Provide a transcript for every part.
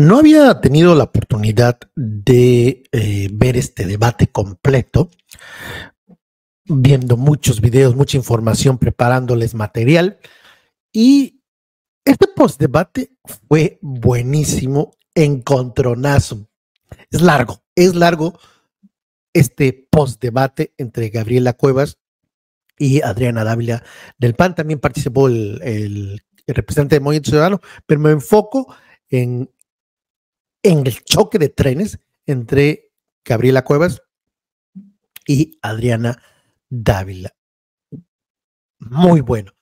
No había tenido la oportunidad de ver este debate completo, viendo muchos videos, mucha información, preparándoles material. Y este postdebate fue buenísimo, encontronazo. Es largo este postdebate entre Gabriela Cuevas y Adriana Dávila del PAN. También participó el representante de Movimiento Ciudadano, pero me enfoco en el choque de trenes entre Gabriela Cuevas y Adriana Dávila. Muy bueno.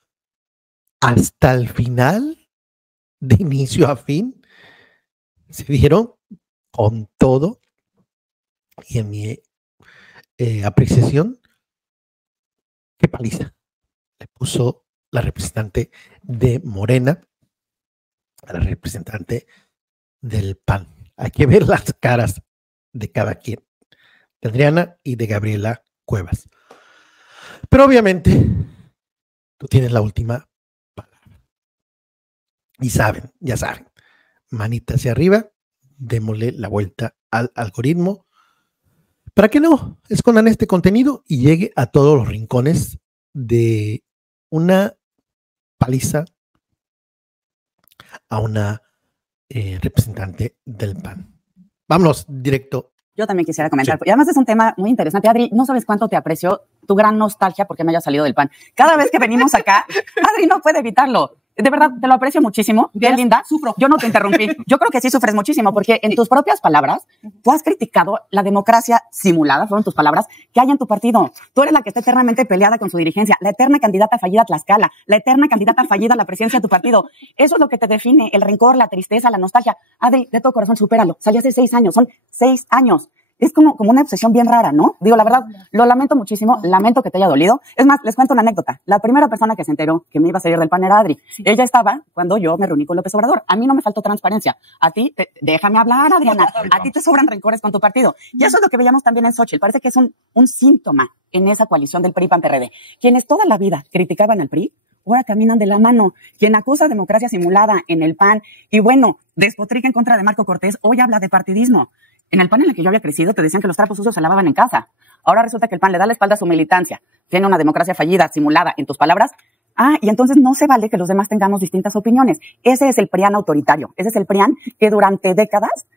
Hasta el final, de inicio a fin, se dieron con todo. Y en mi apreciación, qué paliza le puso la representante de Morena a la representante del PAN. Hay que ver las caras de cada quien, de Adriana y de Gabriela Cuevas. Pero obviamente, tú tienes la última palabra. Y ya saben, manita hacia arriba, démosle la vuelta al algoritmo para que no escondan este contenido y llegue a todos los rincones de una paliza a una representante del PAN. Vámonos directo. Yo también quisiera comentar, sí. Y además es un tema muy interesante. Adri, no sabes cuánto te aprecio tu gran nostalgia porque me haya salido del PAN. Cada vez que venimos acá, Adri no puede evitarlo. De verdad, te lo aprecio muchísimo. Bien linda. Sufro. Yo no te interrumpí. Yo creo que sí sufres muchísimo porque en tus propias palabras, tú has criticado la democracia simulada, fueron tus palabras, que hay en tu partido. Tú eres la que está eternamente peleada con su dirigencia, la eterna candidata fallida a Tlaxcala, la eterna candidata fallida a la presidencia de tu partido. Eso es lo que te define, el rencor, la tristeza, la nostalgia. Adri, de todo corazón, supéralo. Salió hace 6 años, son 6 años. Es como una obsesión bien rara, ¿no? Digo, la verdad, lo lamento muchísimo, lamento que te haya dolido. Es más, les cuento una anécdota. La primera persona que se enteró que me iba a salir del PAN era Adri. Sí. Ella estaba cuando yo me reuní con López Obrador. A mí no me faltó transparencia. A ti, déjame hablar, Adriana. A ti te sobran rencores con tu partido. Y eso es lo que veíamos también en Xóchitl. Parece que es un síntoma en esa coalición del PRI-PAN-PRD. Quienes toda la vida criticaban al PRI, ahora caminan de la mano. Quien acusa democracia simulada en el PAN y bueno, despotrica en contra de Marco Cortés, hoy habla de partidismo. En el PAN en el que yo había crecido te decían que los trapos sucios se lavaban en casa. Ahora resulta que el PAN le da la espalda a su militancia. Tiene una democracia fallida, simulada, en tus palabras. Y entonces no se vale que los demás tengamos distintas opiniones. Ese es el PRIAN autoritario. Ese es el PRIAN que durante décadas,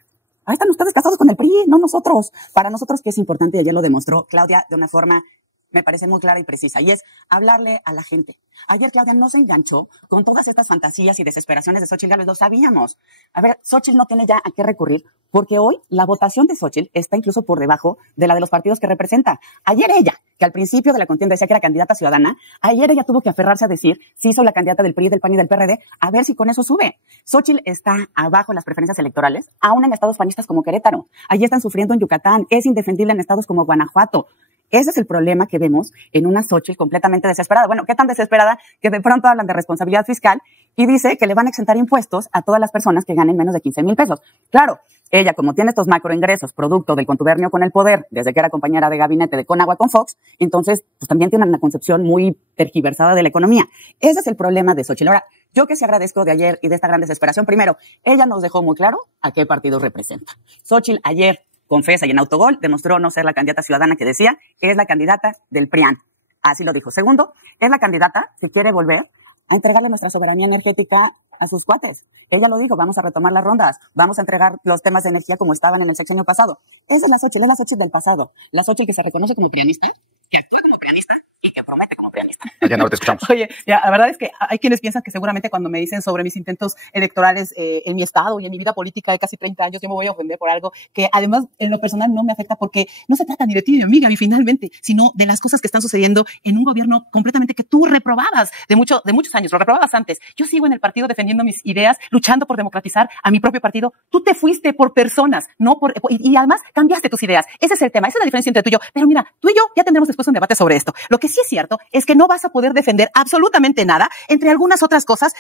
ahí están ustedes casados con el PRI, no nosotros. Para nosotros que es importante, y ayer lo demostró Claudia de una forma, me parece muy clara y precisa, y es hablarle a la gente. Ayer Claudia no se enganchó con todas estas fantasías y desesperaciones de Xóchitl Gálvez, lo sabíamos. A ver, Xóchitl no tiene ya a qué recurrir, porque hoy la votación de Xóchitl está incluso por debajo de la de los partidos que representa. Ayer ella, que al principio de la contienda decía que era candidata ciudadana, ayer ella tuvo que aferrarse a decir, sí soy la candidata del PRI, del PAN y del PRD, a ver si con eso sube. Xóchitl está abajo en las preferencias electorales, aún en estados panistas como Querétaro. Allí están sufriendo en Yucatán, es indefendible en estados como Guanajuato. Ese es el problema que vemos en una Xóchitl completamente desesperada. Bueno, ¿qué tan desesperada? Que de pronto hablan de responsabilidad fiscal y dice que le van a exentar impuestos a todas las personas que ganen menos de 15,000 pesos. Claro, ella como tiene estos macroingresos producto del contubernio con el poder, desde que era compañera de gabinete de Conagua con Fox, entonces pues también tiene una concepción muy tergiversada de la economía. Ese es el problema de Xóchitl. Ahora, yo que sí agradezco de ayer y de esta gran desesperación, primero, ella nos dejó muy claro a qué partido representa. Xóchitl ayer confesa y en autogol demostró no ser la candidata ciudadana que decía, que es la candidata del PRIAN. Así lo dijo. Segundo, es la candidata que quiere volver a entregarle nuestra soberanía energética a sus cuates. Ella lo dijo, vamos a retomar las rondas, vamos a entregar los temas de energía como estaban en el sexenio pasado. Esa es la Xóchitl del pasado. La Xóchitl que se reconoce como prianista, que actúa como prianista y que promete como prianista. Ya no te escuchamos. Oye, ya, la verdad es que hay quienes piensan que seguramente cuando me dicen sobre mis intentos electorales en mi estado y en mi vida política de casi 30 años, yo me voy a ofender por algo que además en lo personal no me afecta porque no se trata ni de ti ni de mí, Gaby, finalmente, sino de las cosas que están sucediendo en un gobierno completamente que tú reprobabas de muchos años, lo reprobabas antes. Yo sigo en el partido defendiendo mis ideas, luchando por democratizar a mi propio partido. Tú te fuiste por personas, no y además cambiaste tus ideas. Ese es el tema, esa es la diferencia entre tú y yo. Pero mira, tú y yo ya tendremos después un debate sobre esto. Lo que sí es cierto es que no vas a poder defender absolutamente nada, entre algunas otras cosas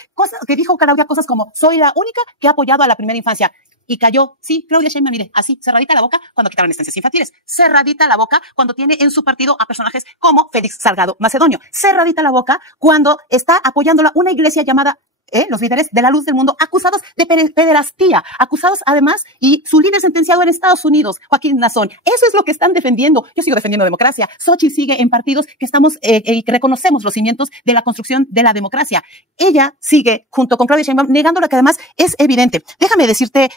que dijo Claudia, cosas como, soy la única que ha apoyado a la primera infancia. Y cayó, sí, Claudia Sheinbaum, mire, así, cerradita la boca cuando quitaron estancias infantiles, cerradita la boca cuando tiene en su partido a personajes como Félix Salgado Macedonio, cerradita la boca cuando está apoyándola una iglesia llamada los líderes de la luz del mundo, acusados de pederastía, acusados además, y su líder sentenciado en Estados Unidos, Joaquín Nazón. Eso es lo que están defendiendo. Yo sigo defendiendo democracia. Xochitl sigue en partidos que estamos, que reconocemos los cimientos de la construcción de la democracia. Ella sigue junto con Claudia Sheinbaum negando lo que además es evidente. Déjame decirte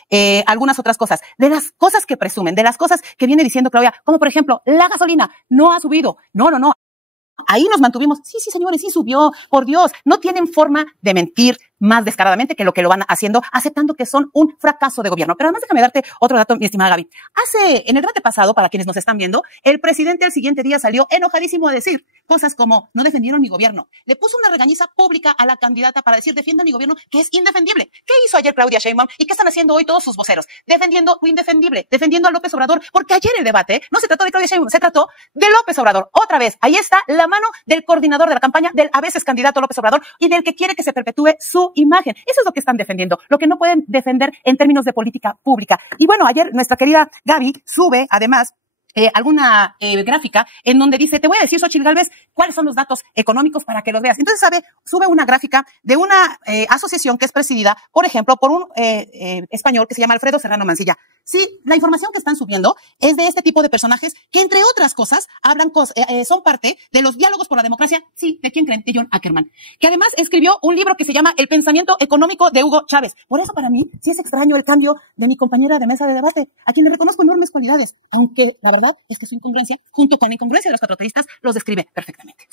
algunas otras cosas. De las cosas que presumen, de las cosas que viene diciendo Claudia, como por ejemplo, la gasolina no ha subido. No. Ahí nos mantuvimos. Sí, señores, sí subió. Por Dios, no tienen forma de mentir más descaradamente que lo van haciendo, aceptando que son un fracaso de gobierno. Pero además déjame darte otro dato, mi estimada Gaby. En el debate pasado, para quienes nos están viendo, el presidente al siguiente día salió enojadísimo a decir cosas como, no defendieron mi gobierno. Le puso una regañiza pública a la candidata para decir, defienda mi gobierno, que es indefendible. ¿Qué hizo ayer Claudia Sheinbaum y qué están haciendo hoy todos sus voceros? Defendiendo lo indefendible, defendiendo a López Obrador, porque ayer el debate no se trató de Claudia Sheinbaum, se trató de López Obrador. Otra vez, ahí está la mano del coordinador de la campaña, del a veces candidato López Obrador y del que quiere que se perpetúe su imagen. Eso es lo que están defendiendo, lo que no pueden defender en términos de política pública. Y bueno, ayer nuestra querida Gaby sube, además, alguna gráfica en donde dice, te voy a decir, Xochitl Gálvez, cuáles son los datos económicos para que los veas. Entonces, sube una gráfica de una asociación que es presidida, por ejemplo, por un español que se llama Alfredo Serrano Mancilla. Sí, la información que están subiendo es de este tipo de personajes que, entre otras cosas, son parte de los diálogos por la democracia. Sí, ¿de quién creen? De John Ackerman, que además escribió un libro que se llama El pensamiento económico de Hugo Chávez. Por eso, para mí, sí es extraño el cambio de mi compañera de mesa de debate, a quien le reconozco enormes cualidades, aunque la verdad es que su incongruencia, junto con la incongruencia de los cuatro periodistas, los describe perfectamente.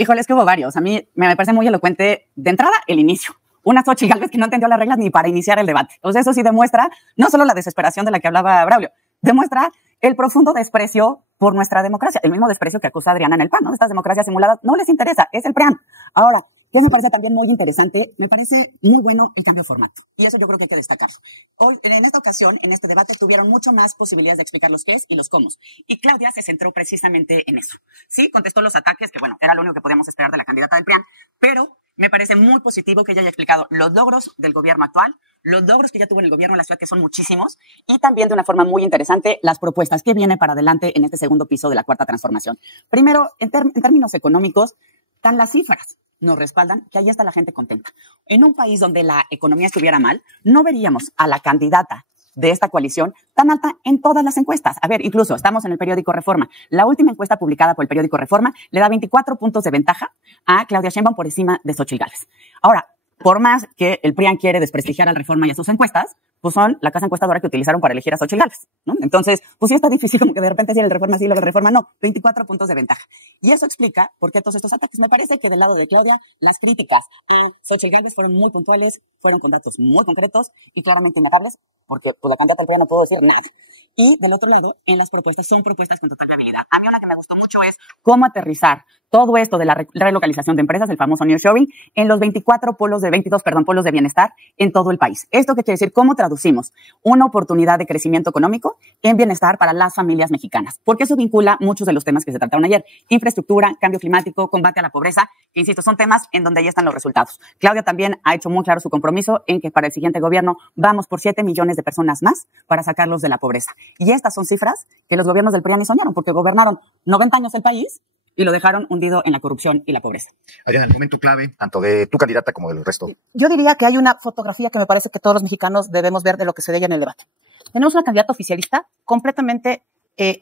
Híjole, es que hubo varios. A mí me parece muy elocuente, de entrada, el inicio. Una Xochitl Gálvez que no entendió las reglas ni para iniciar el debate. O sea, eso sí demuestra no solo la desesperación de la que hablaba Braulio, demuestra el profundo desprecio por nuestra democracia, el mismo desprecio que acusa Adriana en el PAN, ¿no? Estas democracias simuladas no les interesa, es el PRIAN. Ahora, ¿qué me parece también muy interesante? Me parece muy bueno el cambio de formato. Y eso yo creo que hay que destacarlo. Hoy, en esta ocasión, en este debate, tuvieron mucho más posibilidades de explicar los qués y los cómo. Y Claudia se centró precisamente en eso. Sí, contestó los ataques, que bueno, era lo único que podíamos esperar de la candidata del PRIAN, pero me parece muy positivo que ella haya explicado los logros del gobierno actual, los logros que ya tuvo en el gobierno de la ciudad, que son muchísimos, y también de una forma muy interesante las propuestas que viene para adelante en este segundo piso de la cuarta transformación. Primero, en términos económicos, tan las cifras nos respaldan que ahí está la gente contenta. En un país donde la economía estuviera mal, no veríamos a la candidata de esta coalición tan alta en todas las encuestas. A ver, incluso estamos en el periódico Reforma. La última encuesta publicada por el periódico Reforma le da 24 puntos de ventaja a Claudia Sheinbaum por encima de Xochitl Gálvez. Ahora, por más que el PRIAN quiere desprestigiar al Reforma y a sus encuestas, pues son la casa encuestadora que utilizaron para elegir a Xochitl Gálvez, ¿no? Entonces, pues sí está difícil como que de repente decir el Reforma sí, luego el Reforma no. 24 puntos de ventaja. Y eso explica por qué todos estos ataques. Me parece que del lado de Claudia, las críticas a Xochitl Gálvez fueron muy puntuales, fueron con datos muy concretos y claramente innegables, porque pues la candidata del PRIAN no puedo decir nada. Y del otro lado, en las propuestas, son propuestas con total habilidad. A mí una que me gustó mucho es cómo aterrizar todo esto de la relocalización de empresas, el famoso nearshoring, en los 22 polos de bienestar en todo el país. ¿Esto qué quiere decir? ¿Cómo traducimos una oportunidad de crecimiento económico en bienestar para las familias mexicanas? Porque eso vincula muchos de los temas que se trataron ayer. Infraestructura, cambio climático, combate a la pobreza, que insisto, son temas en donde ya están los resultados. Claudia también ha hecho muy claro su compromiso en que para el siguiente gobierno vamos por 7 millones de personas más para sacarlos de la pobreza. Y estas son cifras que los gobiernos del PRIAN ni soñaron, porque gobernaron 90 años el país y lo dejaron hundido en la corrupción y la pobreza. Adriana, el momento clave, tanto de tu candidata como del resto. Yo diría que hay una fotografía que me parece que todos los mexicanos debemos ver de lo que se veía en el debate. Tenemos una candidata oficialista completamente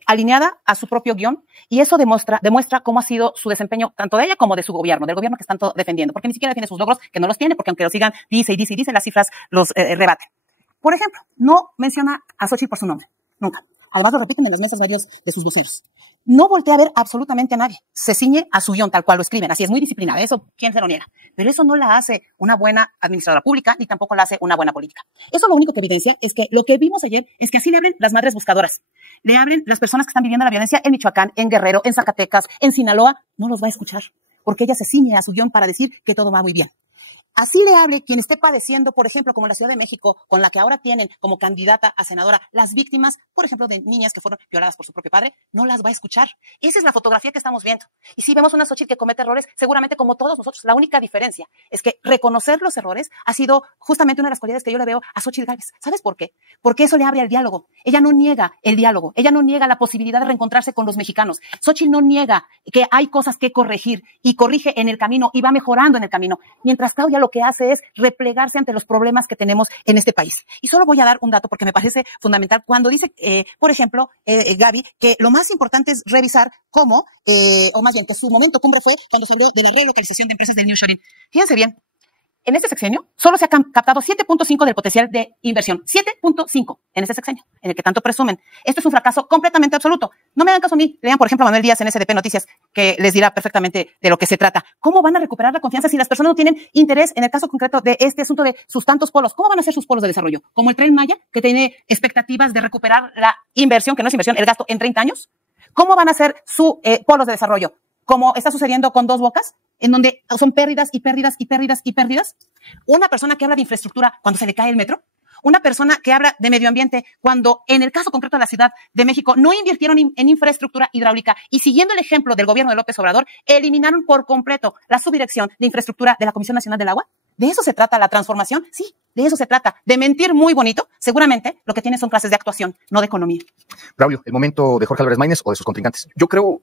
alineada a su propio guión, y eso demuestra cómo ha sido su desempeño, tanto de ella como de su gobierno, del gobierno que están defendiendo, porque ni siquiera defiende sus logros, que no los tiene, porque aunque lo sigan, dice, las cifras los rebaten. Por ejemplo, no menciona a Xochitl por su nombre, nunca. Además lo repiten en las mesas varios de sus voceros. No voltea a ver absolutamente a nadie. Se ciñe a su guión tal cual lo escriben. Así es, muy disciplinada. Eso, ¿quién se lo niega? Pero eso no la hace una buena administradora pública, ni tampoco la hace una buena política. Eso lo único que evidencia es que lo que vimos ayer es que así le abren las madres buscadoras. Le abren las personas que están viviendo la violencia en Michoacán, en Guerrero, en Zacatecas, en Sinaloa. No los va a escuchar, porque ella se ciñe a su guión para decir que todo va muy bien. Así le hable quien esté padeciendo, por ejemplo, como en la Ciudad de México, con la que ahora tienen como candidata a senadora, las víctimas, por ejemplo, de niñas que fueron violadas por su propio padre, no las va a escuchar. Esa es la fotografía que estamos viendo. Y si vemos una Xochitl que comete errores, seguramente como todos nosotros, la única diferencia es que reconocer los errores ha sido justamente una de las cualidades que yo le veo a Xochitl Gálvez. ¿Sabes por qué? Porque eso le abre al diálogo. Ella no niega el diálogo. Ella no niega la posibilidad de reencontrarse con los mexicanos. Xochitl no niega que hay cosas que corregir y corrige en el camino y va mejorando en el camino. Mientras Claudia lo que hace es replegarse ante los problemas que tenemos en este país. Y solo voy a dar un dato porque me parece fundamental cuando dice, por ejemplo, Gaby, que lo más importante es revisar cómo, o más bien que su momento cumbre fue cuando se habló de la relocalización de empresas del nearshoring. Fíjense bien, en este sexenio solo se ha captado 7.5 del potencial de inversión. 7.5 en este sexenio, en el que tanto presumen. Esto es un fracaso completamente absoluto. No me hagan caso a mí. Lean, por ejemplo, a Manuel Díaz en SDP Noticias, que les dirá perfectamente de lo que se trata. ¿Cómo van a recuperar la confianza si las personas no tienen interés en el caso concreto de este asunto de sus tantos polos? ¿Cómo van a ser sus polos de desarrollo? ¿Como el Tren Maya, que tiene expectativas de recuperar la inversión, que no es inversión, el gasto en 30 años? ¿Cómo van a ser sus polos de desarrollo? Como está sucediendo con Dos Bocas, en donde son pérdidas y pérdidas y pérdidas y pérdidas. Una persona que habla de infraestructura cuando se le cae el metro. Una persona que habla de medio ambiente cuando, en el caso concreto de la Ciudad de México, no invirtieron en infraestructura hidráulica y, siguiendo el ejemplo del gobierno de López Obrador, eliminaron por completo la subdirección de infraestructura de la Comisión Nacional del Agua. ¿De eso se trata la transformación? Sí, de eso se trata. De mentir muy bonito. Seguramente lo que tiene son clases de actuación, no de economía. Braulio, ¿el momento de Jorge Álvarez Maínez o de sus contrincantes? Yo creo,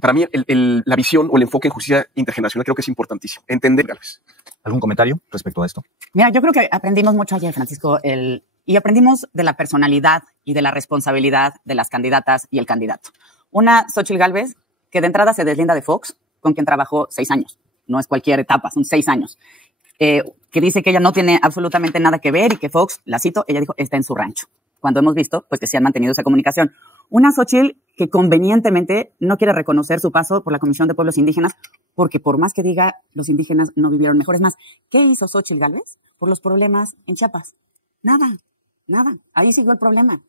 para mí, la visión o el enfoque en justicia intergeneracional creo que es importantísimo. Entenderlas. ¿Algún comentario respecto a esto? Mira, yo creo que aprendimos mucho ayer, Francisco, y aprendimos de la personalidad y de la responsabilidad de las candidatas y el candidato. Una Xóchitl Gálvez que de entrada se deslinda de Fox, con quien trabajó 6 años. No es cualquier etapa, son 6 años. Que dice que ella no tiene absolutamente nada que ver y que Fox, la cito, ella dijo, está en su rancho. Cuando hemos visto, pues, que se han mantenido esa comunicación. Una Xóchitl que convenientemente no quiere reconocer su paso por la Comisión de Pueblos Indígenas, porque por más que diga, los indígenas no vivieron mejor. Es más, ¿qué hizo Xóchitl Gálvez por los problemas en Chiapas? Nada. Ahí siguió el problema.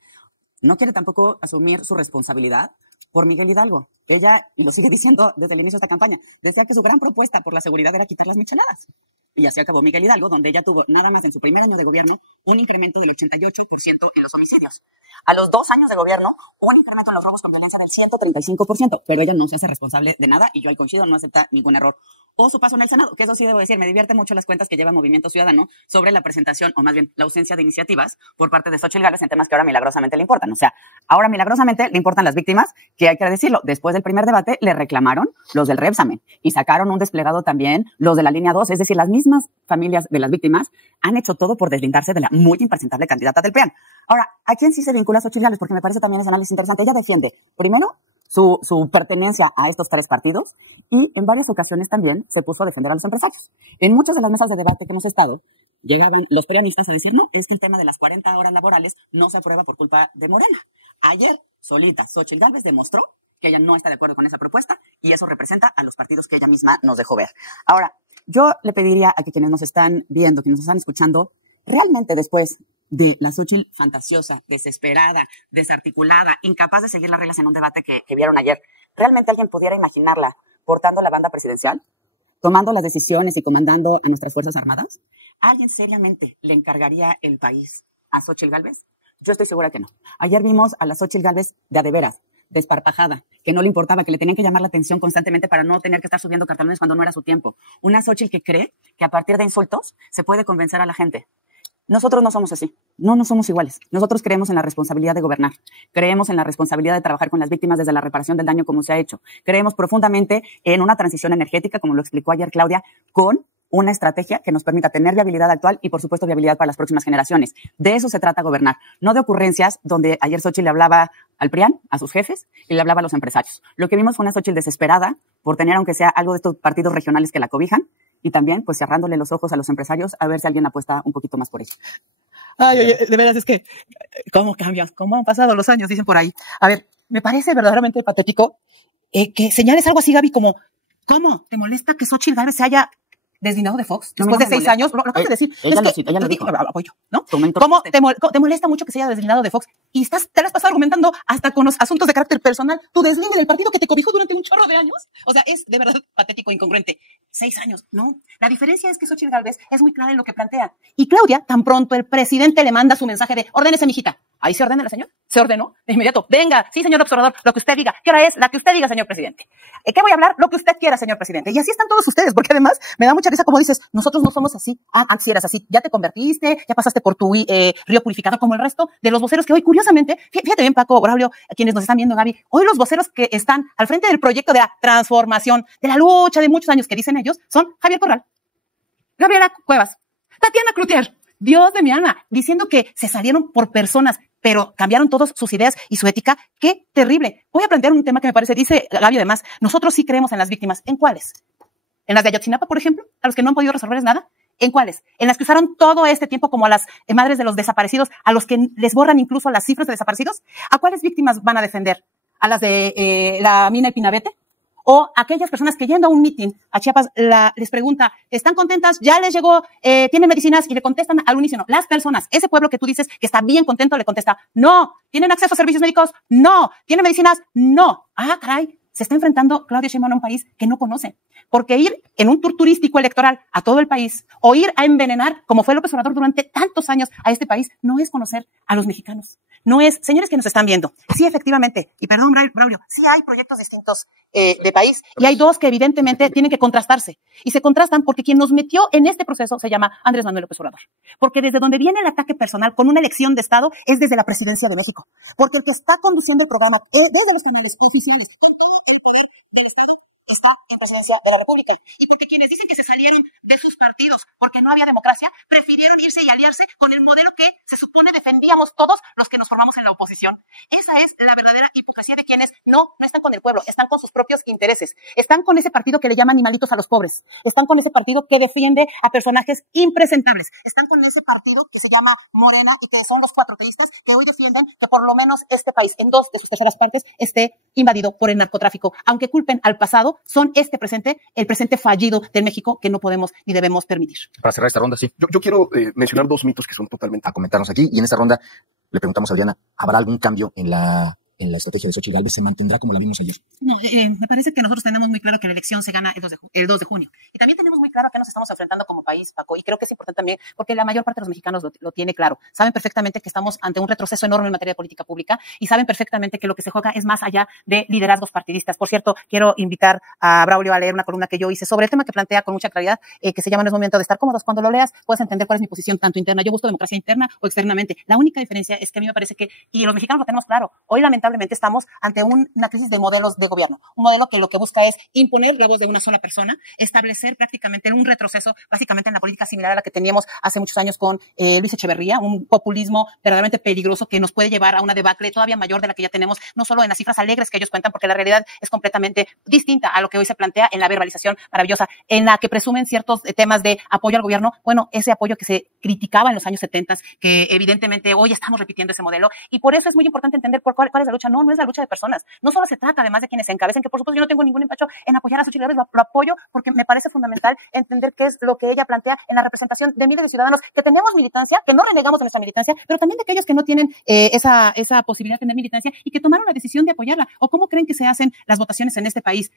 No quiere tampoco asumir su responsabilidad por Miguel Hidalgo. Ella, y lo sigue diciendo desde el inicio de esta campaña, decía que su gran propuesta por la seguridad era quitar las micheladas. Y así acabó Miguel Hidalgo, donde ella tuvo nada más en su primer año de gobierno un incremento del 88% en los homicidios. A los 2 años de gobierno, un incremento en los robos con violencia del 135%, pero ella no se hace responsable de nada y yo ahí coincido, no acepta ningún error. O su paso en el Senado, que eso sí debo decir, me divierte mucho las cuentas que lleva Movimiento Ciudadano sobre la presentación, o más bien la ausencia de iniciativas por parte de Xóchitl Gálvez en temas que ahora milagrosamente le importan. O sea, ahora milagrosamente le importan las víctimas, que hay que decirlo, después del primer debate le reclamaron los del Repsamen y sacaron un desplegado también los de la línea 2, es decir, las mismas familias de las víctimas han hecho todo por deslindarse de la muy impresentable candidata del PRIAN. Ahora, ¿a quién sí se vincula Xóchitl Gálvez? Porque me parece también ese análisis interesante. Ella defiende, primero, su pertenencia a estos 3 partidos y en varias ocasiones también se puso a defender a los empresarios. En muchas de las mesas de debate que hemos estado, llegaban los prianistas a decir, no, es que el tema de las 40 horas laborales no se aprueba por culpa de Morena. Ayer, solita, Xóchitl Gálvez demostró que ella no está de acuerdo con esa propuesta y eso representa a los partidos que ella misma nos dejó ver. Ahora, yo le pediría a que quienes nos están viendo, quienes nos están escuchando, realmente después de la Xóchitl fantasiosa, desesperada, desarticulada, incapaz de seguir las reglas en un debate que vieron ayer, ¿realmente alguien pudiera imaginarla portando la banda presidencial? ¿Tomando las decisiones y comandando a nuestras Fuerzas Armadas? ¿Alguien seriamente le encargaría el país a Xóchitl Gálvez? Yo estoy segura que no. Ayer vimos a la Xóchitl Gálvez de a de veras, desparpajada, que no le importaba, que le tenían que llamar la atención constantemente para no tener que estar subiendo cartelones cuando no era su tiempo. Una Xóchitl que cree que a partir de insultos se puede convencer a la gente. Nosotros no somos así, no somos iguales. Nosotros creemos en la responsabilidad de gobernar, creemos en la responsabilidad de trabajar con las víctimas desde la reparación del daño como se ha hecho. Creemos profundamente en una transición energética, como lo explicó ayer Claudia, con una estrategia que nos permita tener viabilidad actual y, por supuesto, viabilidad para las próximas generaciones. De eso se trata gobernar, no de ocurrencias donde ayer Xóchitl le hablaba al PRIAN, a sus jefes, y le hablaba a los empresarios. Lo que vimos fue una Xóchitl desesperada por tener, aunque sea algo de estos partidos regionales que la cobijan, y también, pues, cerrándole los ojos a los empresarios a ver si alguien apuesta un poquito más por ello. Ay, oye, de veras es que, ¿cómo cambias? ¿Cómo han pasado los años? Dicen por ahí. A ver, me parece verdaderamente patético que señales algo así, Gaby, como, ¿cómo? ¿Te molesta que Xóchitl Gálvez se haya deslinado de Fox después de 6 años? Lo acabas de decir. Ella lo dijo. Apoyo, ¿no? ¿Cómo te molesta mucho que se haya deslinado de Fox? Y te la has pasado argumentando hasta con los asuntos de carácter personal, tu deslinde del partido que te cobijó durante un chorro de años. O sea, es de verdad patético e incongruente. 6 años, ¿no? La diferencia es que Xóchitl Gálvez es muy clara en lo que plantea. Y Claudia, tan pronto el presidente le manda su mensaje de ordénese, mijita. Ahí se ordena la señora. Se ordenó de inmediato. Venga, sí, señor observador, lo que usted diga. ¿Qué hora es? La que usted diga, señor presidente. ¿Qué voy a hablar? Lo que usted quiera, señor presidente. Y así están todos ustedes, porque además me da mucha risa como dices, nosotros no somos así. Antes eras así. Ya te convertiste, ya pasaste por tu río purificado como el resto de los voceros que hoy, curiosamente, fíjate bien, Paco, Braulio, a quienes nos están viendo, Gaby, hoy los voceros que están al frente del proyecto de la transformación, de la lucha de muchos años que dicen ellos, son Javier Corral, Gabriela Cuevas, Tatiana Cloutier, Dios de mi alma, diciendo que se salieron por personas, pero cambiaron todas sus ideas y su ética. ¡Qué terrible! Voy a plantear un tema que me parece, dice Gaby además, nosotros sí creemos en las víctimas. ¿En cuáles? ¿En las de Ayotzinapa, por ejemplo? ¿A los que no han podido resolverles nada? ¿En cuáles? En las que usaron todo este tiempo como a las madres de los desaparecidos, a los que les borran incluso las cifras de desaparecidos. ¿A cuáles víctimas van a defender? ¿A las de la mina de Pinabete? O aquellas personas que yendo a un meeting a Chiapas les pregunta, ¿están contentas? ¿Ya les llegó? ¿Tienen medicinas? Y le contestan al unísono. Las personas, ese pueblo que tú dices que está bien contento, le contesta, no. ¿Tienen acceso a servicios médicos? No. ¿Tienen medicinas? No. Ah, caray. Se está enfrentando Claudia Sheinbaum a un país que no conoce. Porque ir en un tour turístico electoral a todo el país o ir a envenenar, como fue López Obrador durante tantos años a este país, no es conocer a los mexicanos. No es, señores que nos están viendo, sí, efectivamente, y perdón, Braulio, sí hay proyectos distintos de país y hay dos que evidentemente tienen que contrastarse. Y se contrastan porque quien nos metió en este proceso se llama Andrés Manuel López Obrador. Porque desde donde viene el ataque personal con una elección de Estado es desde la presidencia de México. Porque el que está conduciendo el programa desde los canales oficiales con todo el poder del Estado está en presidencia de la República. Y porque quienes dicen que se salieron de sus partidos porque no había democracia, prefirieron irse y aliarse con el modelo que se supone defendíamos todos los que nos formamos en la oposición. Esa es la verdadera hipocresía de quienes no están con el pueblo, están con sus propios intereses. Están con ese partido que le llama animalitos a los pobres. Están con ese partido que defiende a personajes impresentables. Están con ese partido que se llama Morena y que son los cuatroteístas que hoy defienden que por lo menos este país, en 2 de sus terceras partes, esté invadido por el narcotráfico. Aunque culpen al pasado, son este presente, el presente fallido de México que no podemos ni debemos permitir. Para cerrar esta ronda, sí. Yo quiero mencionar 2 mitos que son totalmente A comentarnos aquí. Y en esta ronda le preguntamos a Adriana, ¿habrá algún cambio en la estrategia de Xochitl Gálvez? ¿Se mantendrá como la vimos ayer? No, me parece que nosotros tenemos muy claro que la elección se gana el 2 de junio. Y también tenemos muy claro a qué nos estamos enfrentando como país, Paco, y creo que es importante también porque la mayor parte de los mexicanos lo tiene claro. Saben perfectamente que estamos ante un retroceso enorme en materia de política pública y saben perfectamente que lo que se juega es más allá de liderazgos partidistas. Por cierto, quiero invitar a Braulio a leer una columna que yo hice sobre el tema que plantea con mucha claridad, que se llama No es momento de estar cómodos. Cuando lo leas, puedes entender cuál es mi posición tanto interna. Yo busco democracia interna o externamente. La única diferencia es que a mí me parece que, y los mexicanos lo tenemos claro, hoy lamentablemente estamos ante una crisis de modelos de gobierno, un modelo que lo que busca es imponer la voz de una sola persona, establecer prácticamente un retroceso básicamente en la política similar a la que teníamos hace muchos años con Luis Echeverría, un populismo verdaderamente peligroso que nos puede llevar a una debacle todavía mayor de la que ya tenemos, no solo en las cifras alegres que ellos cuentan, porque la realidad es completamente distinta a lo que hoy se plantea en la verbalización maravillosa, en la que presumen ciertos temas de apoyo al gobierno, bueno, ese apoyo que se criticaba en los años 70, que evidentemente hoy estamos repitiendo ese modelo, y por eso es muy importante entender cuál es la lucha. No es la lucha de personas. No solo se trata, además de quienes se encabecen, que por supuesto yo no tengo ningún empacho en apoyar a Xochitl Gálvez, lo apoyo porque me parece fundamental entender qué es lo que ella plantea en la representación de miles de ciudadanos que tenemos militancia, que no renegamos de nuestra militancia, pero también de aquellos que no tienen esa posibilidad de tener militancia y que tomaron la decisión de apoyarla. ¿O cómo creen que se hacen las votaciones en este país?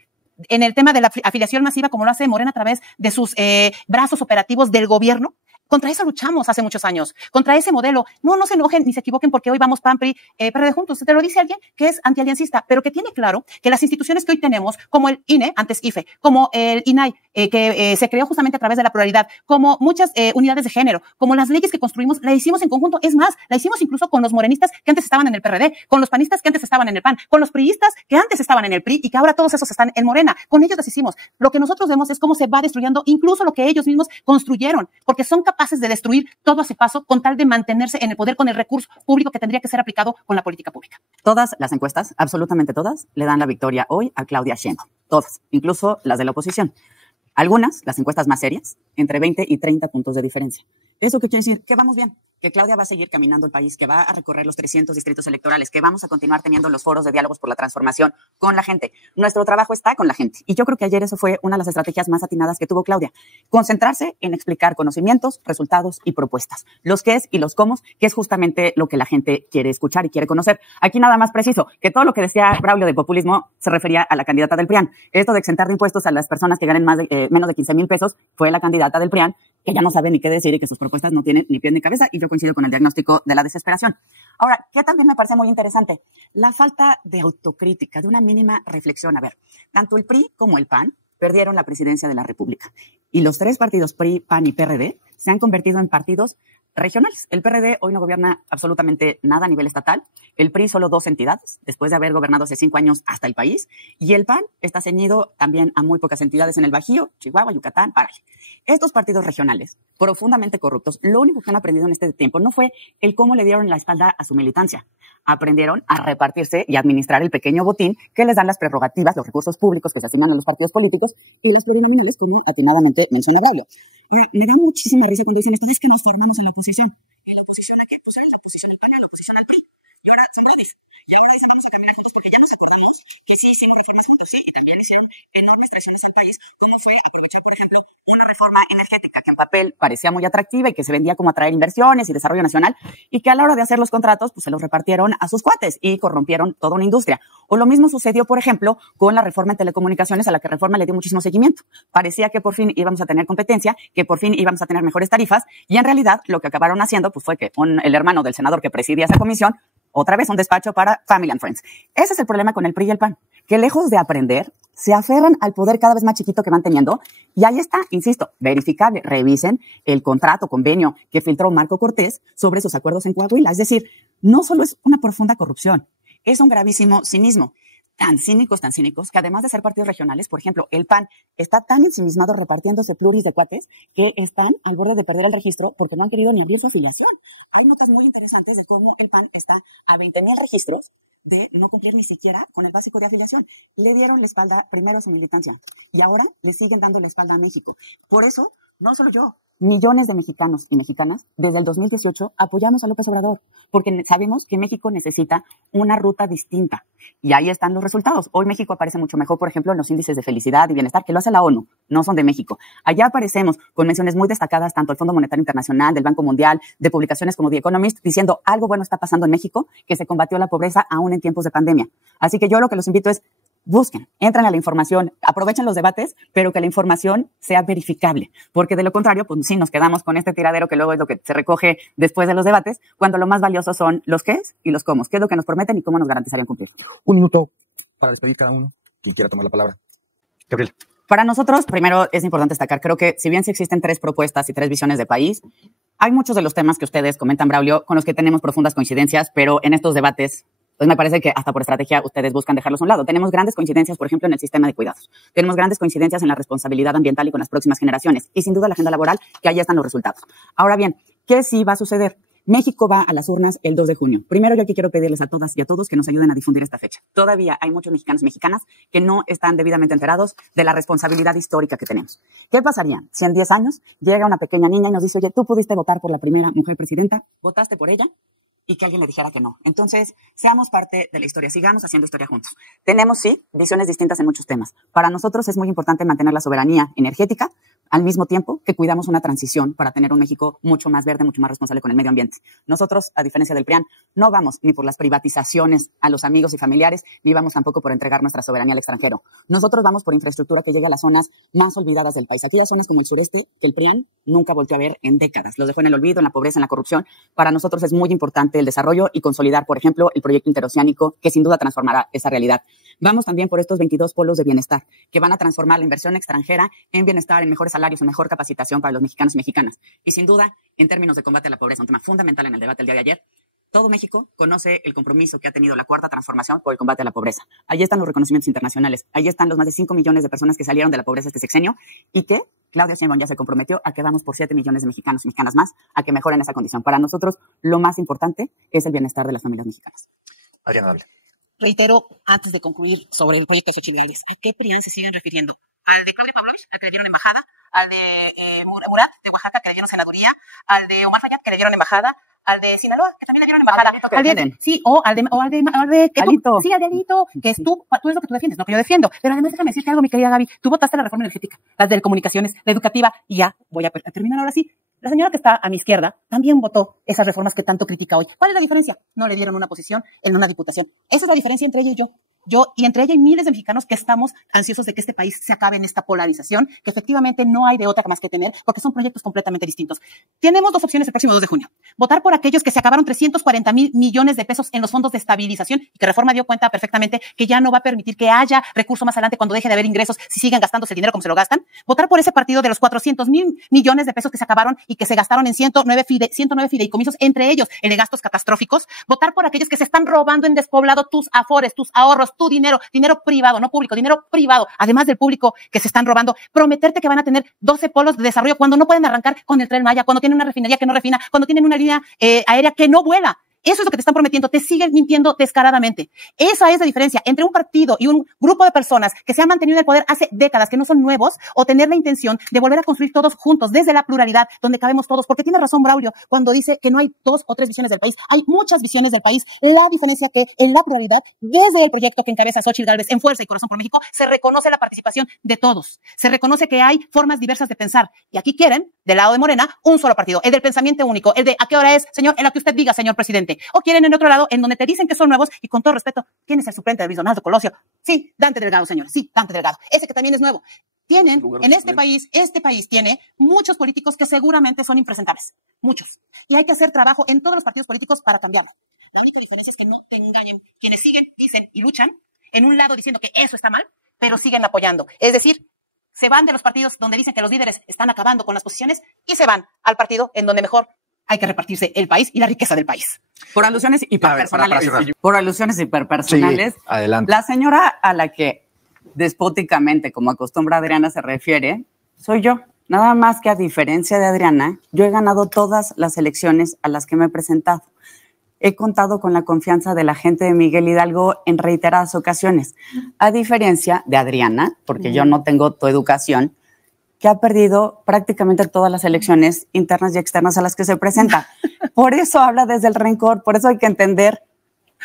En el tema de la afiliación masiva, como lo hace Morena a través de sus brazos operativos del gobierno. Contra eso luchamos hace muchos años, contra ese modelo. No se enojen ni se equivoquen porque hoy vamos PAN, PRI, PRD juntos. Te lo dice alguien que es antialiancista, pero que tiene claro que las instituciones que hoy tenemos, como el INE, antes IFE, como el INAI, que se creó justamente a través de la pluralidad, como muchas unidades de género, como las leyes que construimos, la hicimos en conjunto. Es más, la hicimos incluso con los morenistas que antes estaban en el PRD, con los panistas que antes estaban en el PAN, con los priistas que antes estaban en el PRI y que ahora todos esos están en Morena. Con ellos las hicimos. Lo que nosotros vemos es cómo se va destruyendo incluso lo que ellos mismos construyeron, porque son capaces de destruir todo a su paso con tal de mantenerse en el poder con el recurso público que tendría que ser aplicado con la política pública. Todas las encuestas, absolutamente todas, le dan la victoria hoy a Claudia Sheinbaum. Todas, incluso las de la oposición. Algunas, las encuestas más serias, entre 20 y 30 puntos de diferencia. ¿Eso qué quiere decir? Que vamos bien, que Claudia va a seguir caminando el país, que va a recorrer los 300 distritos electorales, que vamos a continuar teniendo los foros de diálogos por la transformación con la gente. Nuestro trabajo está con la gente. Y yo creo que ayer eso fue una de las estrategias más atinadas que tuvo Claudia. Concentrarse en explicar conocimientos, resultados y propuestas. Los qué es y los cómo, que es justamente lo que la gente quiere escuchar y quiere conocer. Aquí nada más preciso, que todo lo que decía Braulio de populismo se refería a la candidata del PRIAN. Esto de exentar de impuestos a las personas que ganen menos de 15,000 pesos fue la candidata del PRIAN, que ya no sabe ni qué decir y que sus propuestas no tienen ni pie ni cabeza, y yo coincido con el diagnóstico de la desesperación. Ahora, ¿qué también me parece muy interesante? La falta de autocrítica, de una mínima reflexión. A ver, tanto el PRI como el PAN perdieron la presidencia de la República. Y los 3 partidos, PRI, PAN y PRD, se han convertido en partidos regionales. El PRD hoy no gobierna absolutamente nada a nivel estatal. El PRI solo 2 entidades, después de haber gobernado hace 5 años hasta el país. Y el PAN está ceñido también a muy pocas entidades en el Bajío, Chihuahua, Yucatán, Pará. Estos partidos regionales, profundamente corruptos, lo único que han aprendido en este tiempo no fue el cómo le dieron la espalda a su militancia. Aprendieron a repartirse y administrar el pequeño botín que les dan las prerrogativas, los recursos públicos que se asignan a los partidos políticos y los plurinominales, como atinadamente menciona Braulio. Me da muchísima risa cuando dicen, es que nos formamos en la oposición. ¿Y la oposición a qué? Pues era la oposición al PAN, la oposición al PRI. Y ahora son grandes. Y ahora dicen, vamos a caminar juntos porque ya nos acordamos que sí hicimos reformas juntos, sí, y también hicieron enormes presiones al país, como fue aprovechar, por ejemplo, una reforma energética que en papel parecía muy atractiva y que se vendía como atraer inversiones y desarrollo nacional, y que a la hora de hacer los contratos, pues se los repartieron a sus cuates y corrompieron toda una industria. O lo mismo sucedió, por ejemplo, con la reforma en telecomunicaciones, a la que Reforma le dio muchísimo seguimiento. Parecía que por fin íbamos a tener competencia, que por fin íbamos a tener mejores tarifas, y en realidad lo que acabaron haciendo pues fue que el hermano del senador que presidía esa comisión, otra vez un despacho para Family and Friends. Ese es el problema con el PRI y el PAN, que lejos de aprender, se aferran al poder cada vez más chiquito que van teniendo. Y ahí está, insisto, verificable. Revisen el contrato, convenio que filtró Marco Cortés sobre sus acuerdos en Coahuila. Es decir, no solo es una profunda corrupción, es un gravísimo cinismo. Tan cínicos, que además de ser partidos regionales, por ejemplo, el PAN está tan ensimismado repartiéndose pluris de cuates que están al borde de perder el registro porque no han querido ni abrir su afiliación. Hay notas muy interesantes de cómo el PAN está a 20,000 registros de no cumplir ni siquiera con el básico de afiliación. Le dieron la espalda primero a su militancia y ahora le siguen dando la espalda a México. Por eso, no solo yo, millones de mexicanos y mexicanas desde el 2018 apoyamos a López Obrador porque sabemos que México necesita una ruta distinta. Y ahí están los resultados. Hoy México aparece mucho mejor, por ejemplo, en los índices de felicidad y bienestar que lo hace la ONU, no son de México. Allá aparecemos con menciones muy destacadas tanto del Fondo Monetario Internacional, del Banco Mundial, de publicaciones como The Economist, diciendo algo bueno está pasando en México, que se combatió la pobreza aún en tiempos de pandemia. Así que yo lo que los invito es busquen, entren a la información, aprovechen los debates, pero que la información sea verificable, porque de lo contrario, pues sí, nos quedamos con este tiradero que luego es lo que se recoge después de los debates, cuando lo más valioso son los qués y los cómo, qué es lo que nos prometen y cómo nos garantizarían cumplir. 1 minuto para despedir cada uno. Quien quiera tomar la palabra. Gabriel. Para nosotros, primero es importante destacar, creo que si bien sí existen 3 propuestas y 3 visiones de país, hay muchos de los temas que ustedes comentan, Braulio, con los que tenemos profundas coincidencias, pero en estos debates pues me parece que hasta por estrategia ustedes buscan dejarlos a un lado. Tenemos grandes coincidencias, por ejemplo, en el sistema de cuidados. Tenemos grandes coincidencias en la responsabilidad ambiental y con las próximas generaciones. Y sin duda la agenda laboral, que ahí están los resultados. Ahora bien, ¿qué sí va a suceder? México va a las urnas el 2 de junio. Primero, yo aquí quiero pedirles a todas y a todos que nos ayuden a difundir esta fecha. Todavía hay muchos mexicanos y mexicanas que no están debidamente enterados de la responsabilidad histórica que tenemos. ¿Qué pasaría si en 10 años llega una pequeña niña y nos dice, oye, tú pudiste votar por la primera mujer presidenta, votaste por ella? Y que alguien le dijera que no. Entonces, seamos parte de la historia, sigamos haciendo historia juntos. Tenemos, sí, visiones distintas en muchos temas. Para nosotros es muy importante mantener la soberanía energética, al mismo tiempo que cuidamos una transición para tener un México mucho más verde, mucho más responsable con el medio ambiente. Nosotros, a diferencia del PRIAN, no vamos ni por las privatizaciones a los amigos y familiares, ni vamos tampoco por entregar nuestra soberanía al extranjero. Nosotros vamos por infraestructura que llegue a las zonas más olvidadas del país. Aquellas zonas como el sureste, que el PRIAN nunca volvió a ver en décadas. Los dejó en el olvido, en la pobreza, en la corrupción. Para nosotros es muy importante el desarrollo y consolidar, por ejemplo, el proyecto interoceánico, que sin duda transformará esa realidad. Vamos también por estos 22 polos de bienestar, que van a transformar la inversión extranjera en bienestar, en mejores salarios, en mejor capacitación para los mexicanos y mexicanas. Y sin duda, en términos de combate a la pobreza, un tema fundamental en el debate del día de ayer, todo México conoce el compromiso que ha tenido la Cuarta Transformación por el combate a la pobreza. Ahí están los reconocimientos internacionales, ahí están los más de 5 millones de personas que salieron de la pobreza este sexenio y que Claudia Sheinbaum ya se comprometió a que vamos por 7 millones de mexicanos y mexicanas más a que mejoren esa condición. Para nosotros, lo más importante es el bienestar de las familias mexicanas. Adriana, hable. Reitero, antes de concluir sobre el proyecto de Xochitl Gálvez, ¿qué PRIAN se siguen refiriendo? ¿Al de Claudia Pavlovich, al que le dieron embajada? ¿Al de Murat, de Oaxaca, que le dieron senaduría? ¿Al de Omar Fayad, que le dieron embajada? ¿Al de Sinaloa, que también le dieron embajada? Sí, o al de Alito. Sí, al de Alito, que es tú es lo que tú defiendes, lo que yo defiendo. Pero además déjame decirte algo, mi querida Gaby, tú votaste la reforma energética, las de telecomunicaciones, la educativa, y ya voy a terminar ahora sí. La señora que está a mi izquierda también votó esas reformas que tanto critica hoy. ¿Cuál es la diferencia? No le dieron una posición en una diputación. Esa es la diferencia entre ella y yo. Yo, y entre ella hay miles de mexicanos que estamos ansiosos de que este país se acabe en esta polarización, que efectivamente no hay de otra más que tener, porque son proyectos completamente distintos. Tenemos dos opciones el próximo 2 de junio. Votar por aquellos que se acabaron 340,000 millones de pesos en los fondos de estabilización y que Reforma dio cuenta perfectamente que ya no va a permitir que haya recurso más adelante cuando deje de haber ingresos si siguen gastándose el dinero como se lo gastan. Votar por ese partido de los 400,000 millones de pesos que se acabaron y que se gastaron en 109 fideicomisos, entre ellos el de gastos catastróficos. Votar por aquellos que se están robando en despoblado tus afores, tus ahorros, tu dinero privado, no público, dinero privado, además del público que se están robando. Prometerte que van a tener 12 polos de desarrollo cuando no pueden arrancar con el Tren Maya, cuando tienen una refinería que no refina, cuando tienen una línea aérea que no vuela. Eso es lo que te están prometiendo, te siguen mintiendo descaradamente. Esa es la diferencia entre un partido y un grupo de personas que se han mantenido en el poder hace décadas, que no son nuevos, o tener la intención de volver a construir todos juntos desde la pluralidad, donde cabemos todos, porque tiene razón Braulio cuando dice que no hay 2 o 3 visiones del país, hay muchas visiones del país. La diferencia que en la pluralidad, desde el proyecto que encabeza Xóchitl Gálvez en Fuerza y Corazón por México, se reconoce la participación de todos, se reconoce que hay formas diversas de pensar, y aquí quieren, del lado de Morena, un solo partido, el del pensamiento único, el de ¿a qué hora es, señor? En la que usted diga, señor presidente. O quieren en otro lado, en donde te dicen que son nuevos, y con todo respeto, ¿quién es el suplente de Luis Donaldo Colosio? Sí, Dante Delgado, señor, sí, Dante Delgado. Ese que también es nuevo. Tienen, en este país tiene muchos políticos que seguramente son impresentables. Muchos. Y hay que hacer trabajo en todos los partidos políticos para cambiarlo. La única diferencia es que no te engañen. Quienes siguen, dicen y luchan, en un lado diciendo que eso está mal, pero siguen apoyando. Es decir, se van de los partidos donde dicen que los líderes están acabando con las posiciones y se van al partido en donde mejor hay que repartirse el país y la riqueza del país. Por alusiones hiperpersonales. Para Sí, adelante. la señora a la que despóticamente, como acostumbra Adriana, se refiere, soy yo. Nada más que a diferencia de Adriana, yo he ganado todas las elecciones a las que me he presentado. He contado con la confianza de la gente de Miguel Hidalgo en reiteradas ocasiones. A diferencia de Adriana, porque yo no tengo tu educación, que ha perdido prácticamente todas las elecciones internas y externas a las que se presenta. Por eso habla desde el rencor, por eso hay que entender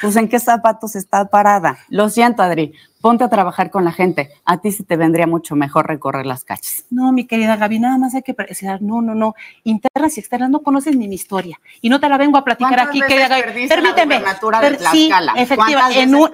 pues en qué zapatos está parada. Lo siento, Adri, ponte a trabajar con la gente. A ti sí te vendría mucho mejor recorrer las calles. No, mi querida Gaby, nada más hay que precisar, no. Internas y externas, no conoces ni mi historia. Y no te la vengo a platicar aquí, querida Gaby. Permíteme. Sí, efectivamente,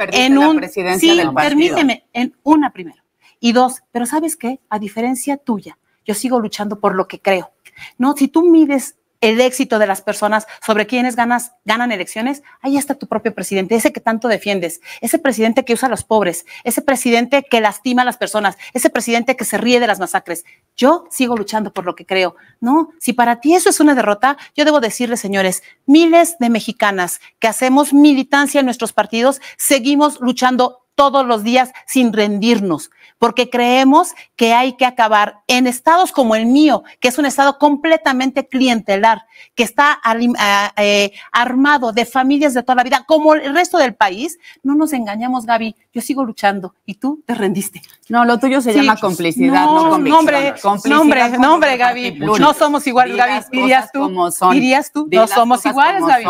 permíteme, en una primero. Y 2, pero ¿sabes qué? A diferencia tuya, yo sigo luchando por lo que creo. No, si tú mides el éxito de las personas sobre quienes ganan elecciones, ahí está tu propio presidente, ese que tanto defiendes, ese presidente que usa a los pobres, ese presidente que lastima a las personas, ese presidente que se ríe de las masacres. Yo sigo luchando por lo que creo. No, si para ti eso es una derrota, yo debo decirles, señores, miles de mexicanas que hacemos militancia en nuestros partidos, seguimos luchando todos los días sin rendirnos, porque creemos que hay que acabar en estados como el mío, que es un estado completamente clientelar, que está armado de familias de toda la vida, como el resto del país. No nos engañamos, Gaby, yo sigo luchando y tú te rendiste. No, lo tuyo se llama complicidad, no convicción. No, hombre, Gaby, no somos iguales, Gaby, dirías tú, no somos iguales, Gaby.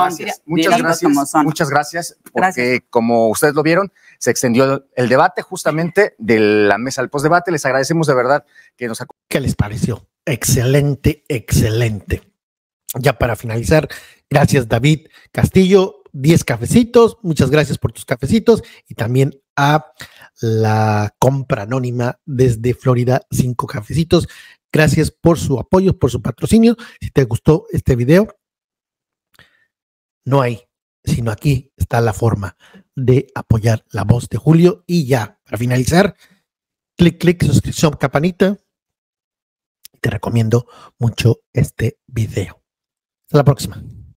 Muchas gracias, porque como ustedes lo vieron, se extendió el debate justamente de la mesa del postdebate. Les agradecemos de verdad que nos acompañen. ¿Qué les pareció? Excelente. Ya para finalizar, gracias David Castillo, 10 cafecitos, muchas gracias por tus cafecitos, y también a la compra anónima desde Florida, 5 cafecitos. Gracias por su apoyo, por su patrocinio. Si te gustó este video, no hay, sino aquí está la forma de apoyar La Voz de Julio. Y ya, para finalizar, clic, suscripción, campanita. Te recomiendo mucho este video. Hasta la próxima.